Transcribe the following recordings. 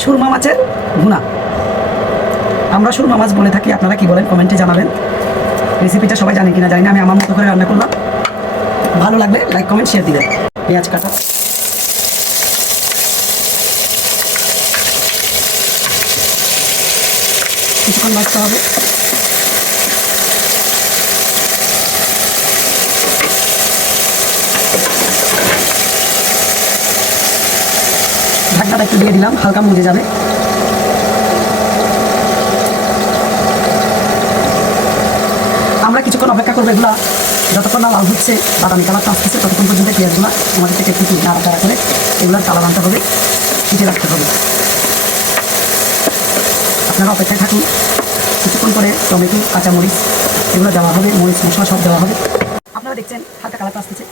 সুরমা মাছের ভুনা। আমরা সুরমা মাছ বলে থাকি, আপনারা কি বলেন কমেন্টে জানাবেন। রেসিপিটা সবাই জানেন কিনা জানি না, আমি আমার মতো করে রান্না করলাম। ভালো লাগলে লাইক কমেন্ট শেয়ার দিবেন। পেঁয়াজ কাটা, কিছুক্ষণ ভাজতে হবে। ঢাকনাটা একটু দিয়ে দিলাম, হালকা মুজে যাবে। আমরা কিছুক্ষণ অপেক্ষা করবো এগুলা যতক্ষণ না লাল হচ্ছে, বাদামি কালারটা আসতেছে, ততক্ষণ পর্যন্ত পেঁয়াজগুলো আমাদের থেকে একটু নাড়াচাড়া করে এগুলোর কালার আনতে হবে, ফুটে রাখতে হবে। আপনারা অপেক্ষায় থাকুন। কিছুক্ষণ পরে টমেটো, কাঁচামরিচ এগুলো দেওয়া হবে, মরিচ মশলা সব দেওয়া হবে। আপনারা দেখছেন হালকা কালারটা আসতেছে।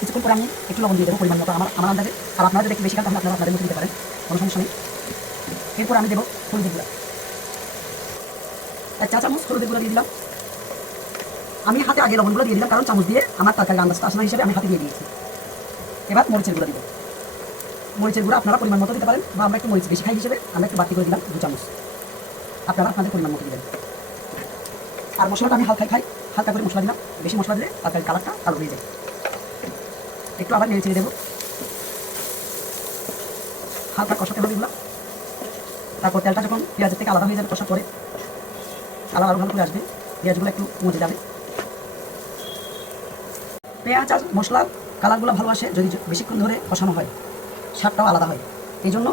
কিছুক্ষণ পরে আমি একটু লবণ দিয়ে দেবো পরিমাণ মতো, আমার আন্দাজে। আর আপনারা যদি একটু বেশি খান তাহলে আপনারা আপনাদের মতো দিতে পারেন, কোনো সমস্যা নেই। এরপর আমি দেবো হলুদের গুঁড়া, 1 চা চামচ হলুদের গুঁড়া দিয়ে দিলাম। আমি হাতে আগে লবণগুলো দিয়ে দিলাম, কারণ চামচ দিয়ে আমার তরকারির আন্দাজটা আসনা হিসেবে আমি হাতে দিয়ে দিয়েছি। এবার মরিচের গুঁড়া দিব। মরিচের গুঁড়া আপনারা পরিমাণ মতো দিতে পারেন, বা আমরা একটু মরিচ বেশি খাই হিসেবে আমরা একটু বাড়তি করে দিলাম 2 চামচ। আপনারা আপনাদের পরিমাণ মতো দিবেন। আর মশলাটা আমি হালকা করে মশলা দিলাম। বেশি মশলা দিলে তরকারির কালারটা কালো হয়ে যায়। একটু আবার নেড়ে চেড়ে দেবো, হালকা কষাতে হবে এগুলো। তারপর তেলটা যখন পেঁয়াজের থেকে আলাদা হয়ে যাবে, কষার পরে কালার আরও ভালো করে আসবে, পেঁয়াজগুলো একটু মজে যাবে। পেঁয়াজ আর মশলার কালারগুলো ভালো আসে যদি বেশিক্ষণ ধরে কষানো হয়, স্বাদটাও আলাদা হয়। এই জন্য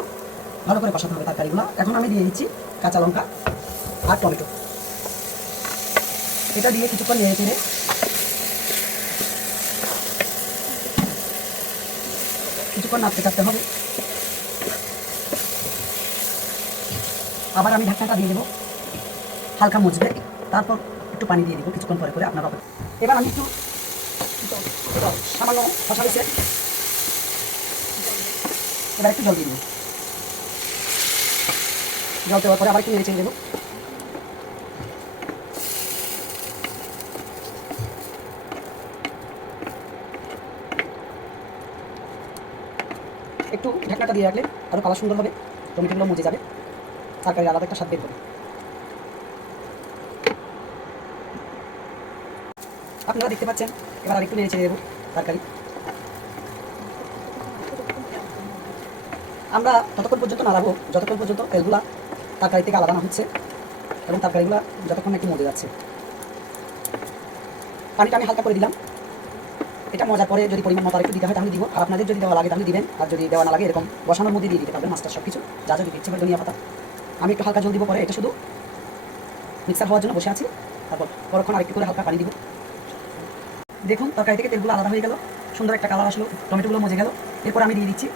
ভালো করে কষাতে হবে তরকারিগুলো। এখন আমি দিয়ে দিচ্ছি কাঁচা লঙ্কা আর টমেটো। এটা দিয়ে কিছুক্ষণ নেড়ে চেড়ে কিছুক্ষণ নাড়তে চাড়তে হবে। আবার আমি ঢাকনাটা দিয়ে দেবো, হালকা মুছবে। তারপর একটু পানি দিয়ে দেবো কিছুক্ষণ পরে আপনারা। এবার আমি একটু সামান্য কষা হয়েছে, এবার একটু জল দিয়ে দেবো। জল দেওয়ার পরে আবার একটু নেড়ে চেড়ে দেবো। একটু ঢাকনাটা দিয়ে রাখলে আরও কালার সুন্দর হবে, টমেটোগুলো মজে যাবে, তরকারির আলাদা একটা স্বাদ বের হবে। আপনারা দেখতে পাচ্ছেন। এবার আরেকটু নেড়ে ছেড়ে দেবো তরকারি। আমরা ততক্ষণ পর্যন্ত নাড়াবো যতক্ষণ পর্যন্ত তেলগুলা তরকারি থেকে আলাদা না হচ্ছে এবং তরকারিগুলো যতক্ষণ একটু মজে যাচ্ছে। পানিটা আমি হালকা করে দিলাম। এটা মজার পরে যদি পরিমাণ মতো একটু দিতে হয় তাহলে দিব, আর আপনাদের যদি দেওয়া লাগে তাহলে দিবেন, আর যদি দেওয়া না লাগে এরকম বসানোর মধ্যে দিয়ে দিতে পারবেন মাছটা সব কিছু যা যা দিতে ইচ্ছে করে। ধনিয়া পাতা আমি একটু হালকা জল দিব, পরে এটা শুধু মিক্সার হওয়ার জন্য বসে আছি। তারপর পরক্ষণ আরেকটু করে হালকা পানি দিব। দেখুন তরকারি থেকে তেলগুলো আলাদা হয়ে গেল, সুন্দর একটা কালার আসলো, টমেটোগুলো মজে গেল। এরপর আমি দিয়ে দিচ্ছি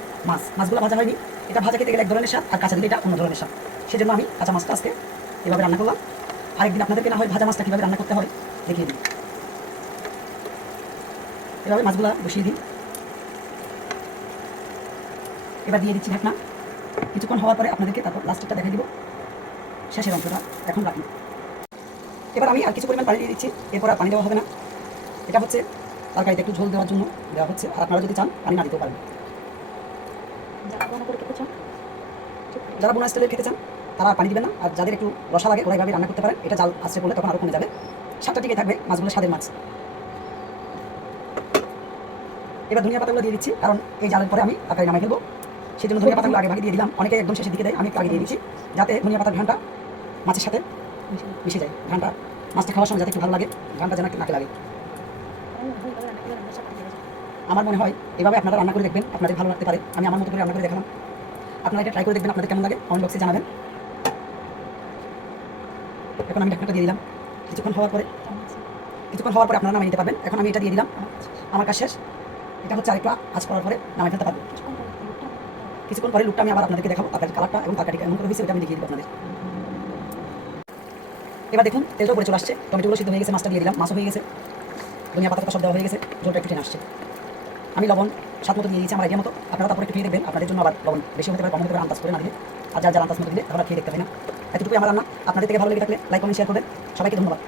মাছগুলো ভাজা হয়নি। এটা ভাজা খেতে গেলে এক ধরনের স্বাদ, আর কাঁচা দিলে এটা অন্য ধরনের স্বাদ। সেজন্য আমি কাঁচা মাছটা আজকে এভাবে রান্না করলাম। আরেকদিন আপনাদেরকে না হয় ভাজা মাছটা কীভাবে রান্না করতে হয় দেখিয়ে দিই। এভাবে মাছগুলো বসিয়ে দিই। এবার দিয়ে দিচ্ছি ঢাকনা। কিছুক্ষণ হওয়ার পরে আপনাদেরকে তারপর লাস্টেরটা দেখাই দিব, শেষের অংশটা এখন রাখি। এবার আমি আর কিছু পরিমাণ পানি দিয়ে দিচ্ছি। এরপর আর পানি দেওয়া হবে না। এটা হচ্ছে তরকারিতে একটু ঝোল দেওয়ার জন্য দেওয়া হচ্ছে, আর আপনারা যদি চান পানি না দিতেও পারেন। যারা বোনা স্টাইলের খেতে চান তারা পানি দিবেন না, আর যাদের একটু রসা লাগে ওরা এইভাবে রান্না করতে পারেন। এটা জাল আশ্রে করলে তখন আরও কমে যাবে, স্বাদটা টিকে থাকবে, মাছগুলো স্বাদের মাছ। এবার ধনিয়া পাতাগুলো দিয়ে দিচ্ছি, কারণ এই জালের পরে আমি তরকারি নামাই ফেলবো, সেই জন্য ধনিয়া পাতাগুলো আগে ভাগে দিয়ে দিলাম। অনেকে একদম শেষের দিকে দেয়, আমি একটু আগে দিয়ে দিচ্ছি যাতে ধনিয়া পাতার ঘ্রাণটা মাছের সাথে মিশে যায়। ঘ্রাণটা মাছটা খাওয়ার সময় যাতে একটু ভালো লাগে, ঘ্রাণটা যেন নাকে লাগে। আমার মনে হয় এভাবে আপনারা রান্না করে দেখবেন, আপনাদের ভালো লাগতে পারে। আমি আমার মতো করে রান্না করে দেখালাম, আপনারা এটা ট্রাই করে দেখবেন, আপনাদের কেমন লাগে কমেন্ট বক্সে জানাবেন। এখন আমি ঢাকনাটা দিয়ে দিলাম। কিছুক্ষণ হওয়ার পরে আপনারা নামিয়ে নিতে পারবেন। এখন আমি এটা দিয়ে দিলাম, আমার কাজ শেষ। এটা হচ্ছে আরেকটু আঁচ করার পরে নামিয়ে ফেলতে পারবো। কিছুক্ষণ পরে লুকটা আমি আবার আপনাদেরকে দেখাবো, তরকারির কালারটা এবং তরকারিটা এমন করে হয়েছে ওটা আমি দেখিয়ে দেবো আপনাদের। এবার দেখুন তেলটা উপরে চলে আসছে, টমেটোগুলো সিদ্ধ হয়ে গেছে, মাছটা দিয়ে দিলাম, মাছও হয়ে গেছে, ধনিয়া পাতাটা সব দেওয়া হয়ে গেছে, ঝোলটা একটু টেনে আসছে। আমি লবণ স্বাদ মতো দিয়ে দিয়েছি আমার আইডিয়া মতো। আপনারা তারপরে একটু খেয়ে দেখবেন, আপনাদের জন্য আবার লবণ বেশি হতে পারে, কম হতে পারে, আন্দাজ করে না দিলে। আর যার আন্দাজ মতো দিলে তাহলে খেয়ে দেখতে হয় না। এতটুকুই আমার রান্না। আপনাদের থেকে ভালো লেগে থাকলে লাইক কমেন্ট শেয়ার করবেন। সবাইকে ধন্যবাদ।